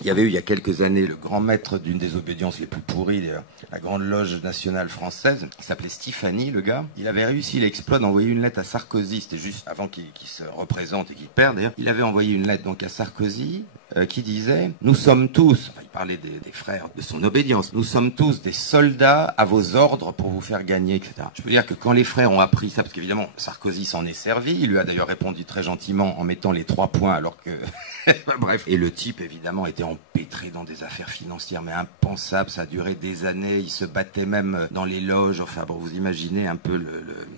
Il y avait eu il y a quelques années le grand maître d'une des obédiences les plus pourries, la Grande Loge nationale française, qui s'appelait Stéphanie, le gars. Il avait réussi l'exploit d'envoyer une lettre à Sarkozy, c'était juste avant qu'il se représente et qu'il perde d'ailleurs. Il avait envoyé une lettre donc à Sarkozy qui disait « Nous sommes tous », enfin il parlait des frères de son obédience, « Nous sommes tous des soldats à vos ordres pour vous faire gagner, etc. » Je peux dire que quand les frères ont appris ça, parce qu'évidemment Sarkozy s'en est servi, il lui a d'ailleurs répondu très gentiment en mettant les 3 points alors que... Bref. Et le type, évidemment, était empêtré dans des affaires financières, mais impensables. Ça a duré des années. Il se battait même dans les loges. Enfin, bon, vous imaginez un peu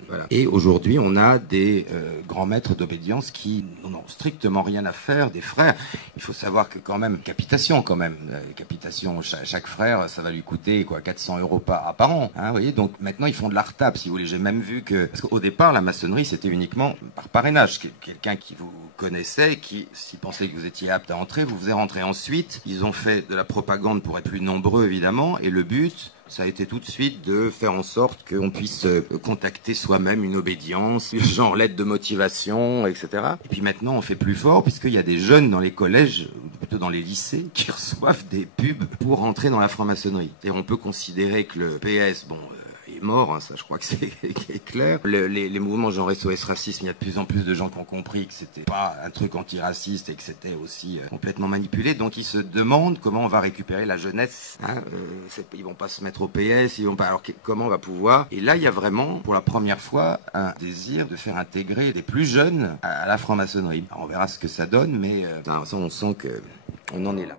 voilà. Et aujourd'hui, on a des grands maîtres d'obédience qui n'ont strictement rien à faire des frères. Il faut savoir que quand même, capitation quand même. Capitation, chaque frère, ça va lui coûter quoi, 400 € par an. Hein, vous voyez, donc maintenant, ils font de la retape, si vous voulez. J'ai même vu que... Parce qu'au départ, la maçonnerie, c'était uniquement par parrainage. Quelqu'un qui vous connaissait, qui, s'il pensait que vous étiez apte à entrer, vous faisait rentrer ensuite. Ils ont fait de la propagande pour être plus nombreux, évidemment, et le but, ça a été tout de suite de faire en sorte qu'on puisse contacter soi-même une obédience, genre lettre de motivation, etc. Et puis maintenant, on fait plus fort, puisqu'il y a des jeunes dans les collèges, plutôt dans les lycées, qui reçoivent des pubs pour entrer dans la franc-maçonnerie. Et on peut considérer que le PS, bon... est mort, hein, ça je crois que c'est clair. Les mouvements genre SOS Racisme, il y a de plus en plus de gens qui ont compris que c'était pas un truc antiraciste et que c'était aussi complètement manipulé, donc ils se demandent comment on va récupérer la jeunesse. Hein, ils vont pas se mettre au PS, ils vont pas. Alors comment on va pouvoir? Et là il y a vraiment pour la première fois un désir de faire intégrer des plus jeunes à la franc-maçonnerie. On verra ce que ça donne, mais ça, on sent que on en est là.